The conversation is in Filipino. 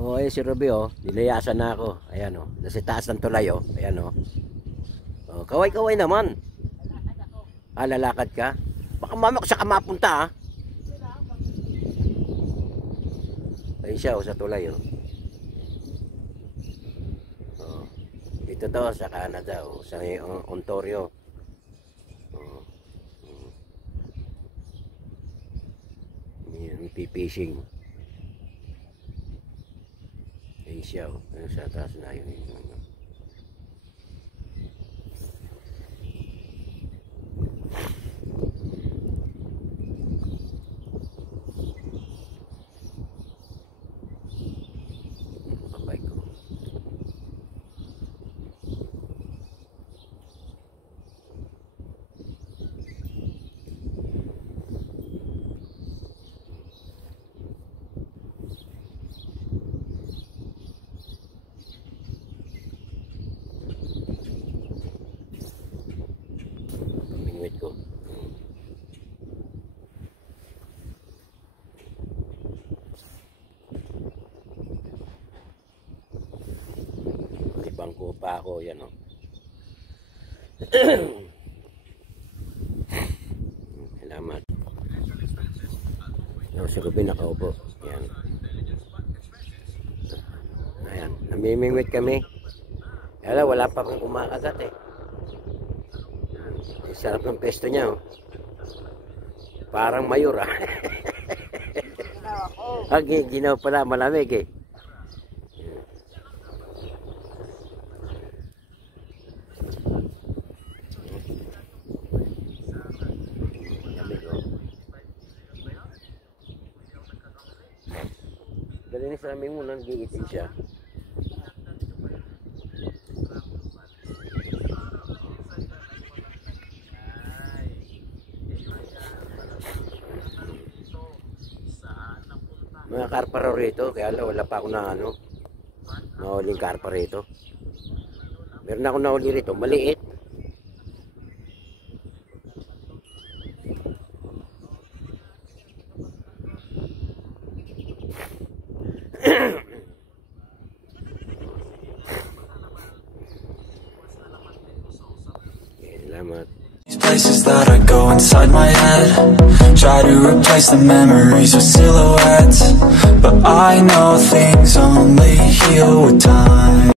Oh, ayun si Ruby, oh. Nilayasan na ako. Ayan, oh. Nasa taas ng tulay, oh. Ayan, oh. Oh, kaway-kaway naman. Ah, lalakad ka? Baka mamaya sa ka mapunta, ah. Ayun siya, oh, sa tulay, oh. Oh. Dito to, sa Canada, oh. Sa Ontario. Oh. Yan, pipishing. Ayun siya, oh. Ayun sa taas na yun. Babay ko. Pamingwit ko. May bangko pa ako, yan, oh. Salamat. Yung si Ruby nakaupo. Yan. Ayan. Namimingwit kami. Kaya wala pa akong kumakagat, eh. Sarap ng pesto niya, oh. Parang mayor, ah. Ginaw pala, malamig, eh. Galing sa amin mo, nag-iitin siya. Mga karparo rito, kaya wala pa ako na nahuling karpa rito. Meron ako nahuli rito, maliit. Salamat. Places that I go inside my head, try to replace the memories with silhouettes, but I know things only heal with time.